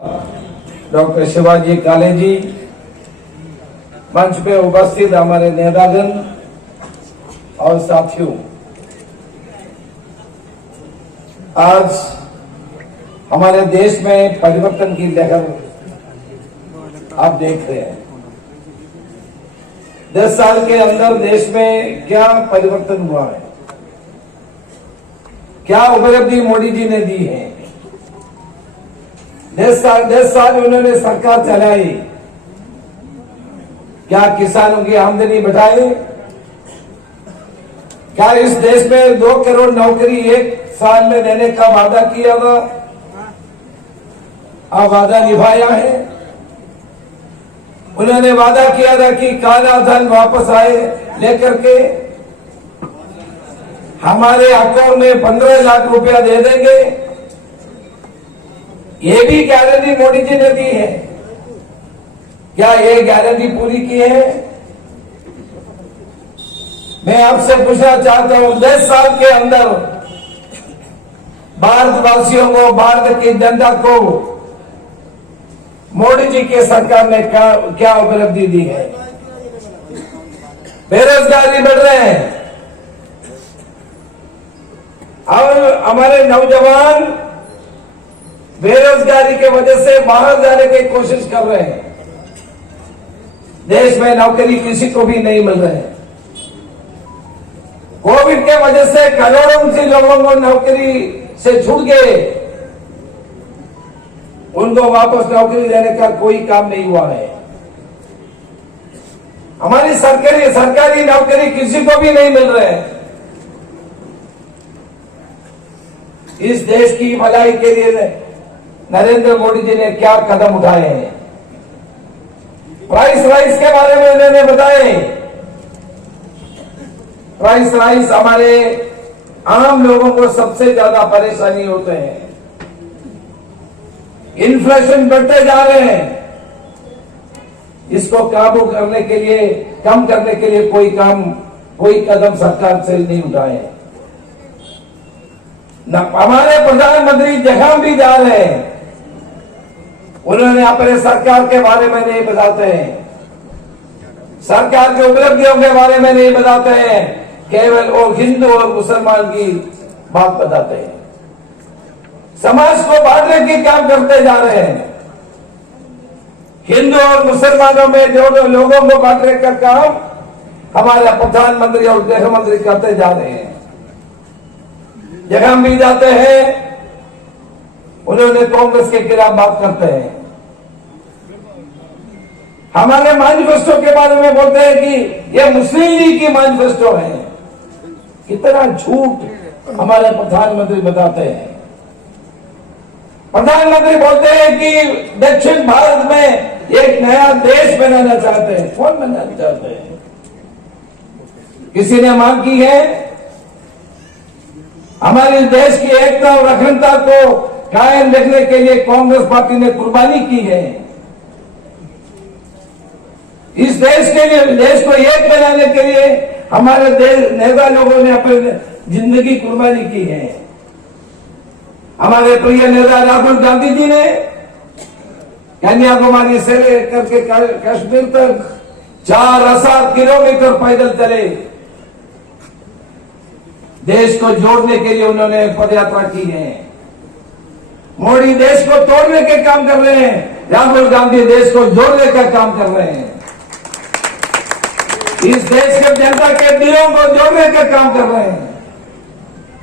Doctor Shivaji काले जी, मंच पे उपस्थित हमारे नेतागण और साथियों, आज हमारे देश में परिवर्तन की लहर आप देख रहे हैं। 10 साल के अंदर देश में क्या परिवर्तन हुआ है, क्या उपलब्धि मोदी जी ने दी है। 10 साल उन्होंने सरकार चलाई, क्या किसानों की आमदनी बढ़ाई, क्या इस देश में 2 करोड़ नौकरी 1 साल में देने का वादा किया था, अब वादा निभाया है। उन्होंने वादा किया था कि काला धन वापस आए लेकर के हमारे अकाउंट में 15 लाख रुपया दे देंगे। ये भी गारंटी मोदी जी ने दी है, क्या ये गारंटी पूरी की है? मैं आपसे पूछना चाहता हूं, 10 साल के अंदर भारतवासियों को, भारत की जनता को मोदी जी की सरकार ने क्या उपलब्धि दी है? बेरोजगारी बढ़ रहे हैं और हमारे नौजवान बेरोजगारी के वजह से बाहर जाने की कोशिश कर रहे हैं। देश में नौकरी किसी को भी नहीं मिल रहे हैं। कोविड के वजह से करोड़ों से लोगों को नौकरी से छूट गए, उनको वापस नौकरी देने का कोई काम नहीं हुआ है। हमारी सरकारी नौकरी किसी को भी नहीं मिल रहे हैं। इस देश की भलाई के लिए नरेंद्र मोदी जी ने क्या कदम उठाए हैं? प्राइस राइस के बारे में उन्होंने बताए। प्राइस राइस हमारे आम लोगों को सबसे ज्यादा परेशानी होते हैं। इन्फ्लेशन बढ़ते जा रहे हैं, इसको काबू करने के लिए, कम करने के लिए कोई कदम सरकार से नहीं उठाए। हमारे प्रधानमंत्री जहां भी जा रहे हैं, उन्होंने अपने सरकार के बारे में नहीं बताते हैं, सरकार की उपलब्धियों के बारे में नहीं बताते हैं, केवल वो हिंदू और मुसलमान की बात बताते हैं। समाज को बांटने की काम करते जा रहे हैं। हिंदू और मुसलमानों में जो लोगों को बांटने का काम हमारे प्रधानमंत्री और गृह मंत्री करते जा रहे हैं। जहां भी जाते हैं उन्होंने कांग्रेस के खिलाफ बात करते हैं। हमारे मैनिफेस्टो के बारे में बोलते हैं कि यह मुस्लिम लीग की मैनिफेस्टो है। कितना झूठ हमारे प्रधानमंत्री बताते हैं। प्रधानमंत्री बोलते हैं कि दक्षिण भारत में एक नया देश बनाना चाहते हैं। कौन बनाना चाहते हैं? किसी ने मांग की है? हमारे देश की एकता और अखंडता को कायम रखने के लिए कांग्रेस पार्टी ने कुर्बानी की है। इस देश के लिए, देश को एक बनाने के लिए हमारे नेता लोगों ने अपनी जिंदगी कुर्बानी की है। हमारे प्रिय नेता राहुल गांधी जी ने कन्याकुमारी से लेकर के कश्मीर तक 4000 किलोमीटर पैदल चले। देश को जोड़ने के लिए उन्होंने पदयात्रा की है। मोदी देश को तोड़ने के काम कर रहे हैं, राहुल गांधी देश को जोड़ने का काम कर रहे हैं। इस देश के जनता के दिलों को जोड़ने का काम कर रहे हैं।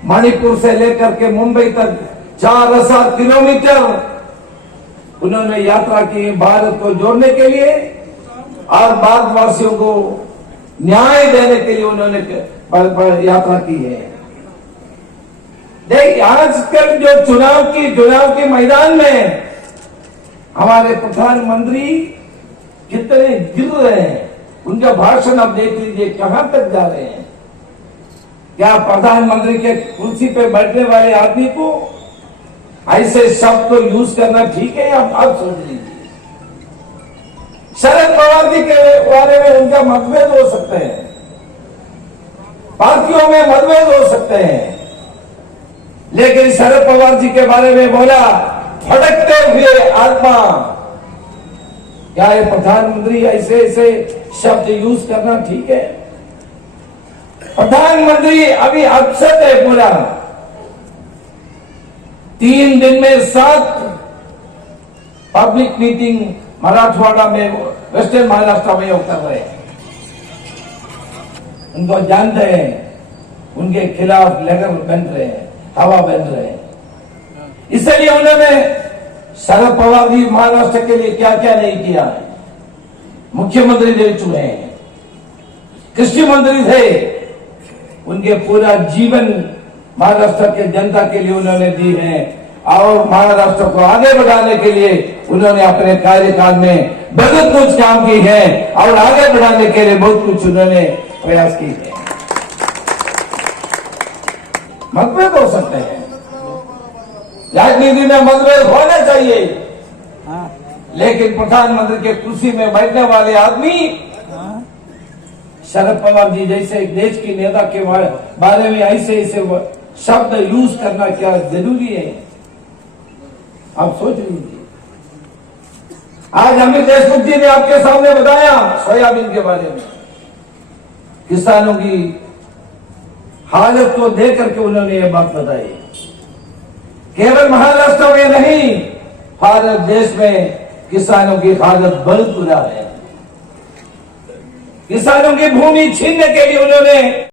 मणिपुर से लेकर के मुंबई तक 4000 किलोमीटर उन्होंने यात्रा की भारत को जोड़ने के लिए और भारतवासियों को न्याय देने के लिए उन्होंने यात्रा की है। देखिए, आजकल जो चुनाव के मैदान में हमारे प्रधानमंत्री कितने गिर रहे हैं। उनका भाषण आप देख लीजिए, कहां तक जा रहे हैं। क्या प्रधानमंत्री के कुर्सी पे बैठने वाले आदमी को ऐसे शब्द को यूज करना ठीक है? आप सोच लीजिए। शरद पवार जी के बारे में उनका मतभेद हो सकते हैं, पार्टियों में मतभेद हो सकते हैं, लेकिन शरद पवार जी के बारे में बोला भड़कते हुए आत्मा। क्या ये प्रधानमंत्री ऐसे ऐसे शब्द यूज करना ठीक है? प्रधानमंत्री अभी अपसेट है पूरा। 3 दिन में 7 पब्लिक मीटिंग मराठवाड़ा में, वेस्टर्न महाराष्ट्र में वो कर रहे हैं। उनको जानते हैं, उनके खिलाफ लहर बन रहे हैं, हवा बन रहे हैं। इसलिए उन्होंने शरद पवार जी महाराष्ट्र के लिए क्या क्या नहीं किया है। मुख्यमंत्री रह चुके हैं, कृषि मंत्री थे, उनके पूरा जीवन महाराष्ट्र के जनता के लिए उन्होंने दी है और महाराष्ट्र को आगे बढ़ाने के लिए उन्होंने अपने कार्यकाल में बहुत कुछ काम की है और आगे बढ़ाने के लिए बहुत कुछ उन्होंने प्रयास किए हैं। मतभेद हो सकते हैं, राजनीति में मतभेद होने चाहिए, लेकिन प्रधानमंत्री के कुर्सी में बैठने वाले आदमी शरद पवार जी जैसे एक देश की नेता के बारे में ऐसे ऐसे शब्द यूज करना क्या जरूरी है? आप सोच लीजिए। आज अमित देशमुख जी ने आपके सामने बताया सोयाबीन के बारे में, किसानों की हालत को देख करके उन्होंने ये बात बताई। केवल महाराष्ट्र में नहीं, भारत देश में किसानों की हालत बहुत बुरा है। किसानों की भूमि छीनने के लिए उन्होंने